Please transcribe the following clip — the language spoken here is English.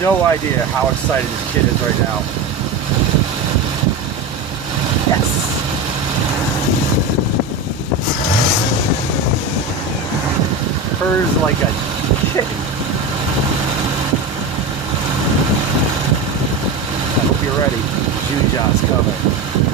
no idea how excited this kid is right now. Yes! Purrs like a kitten. I hope you're ready. XUZA's coming.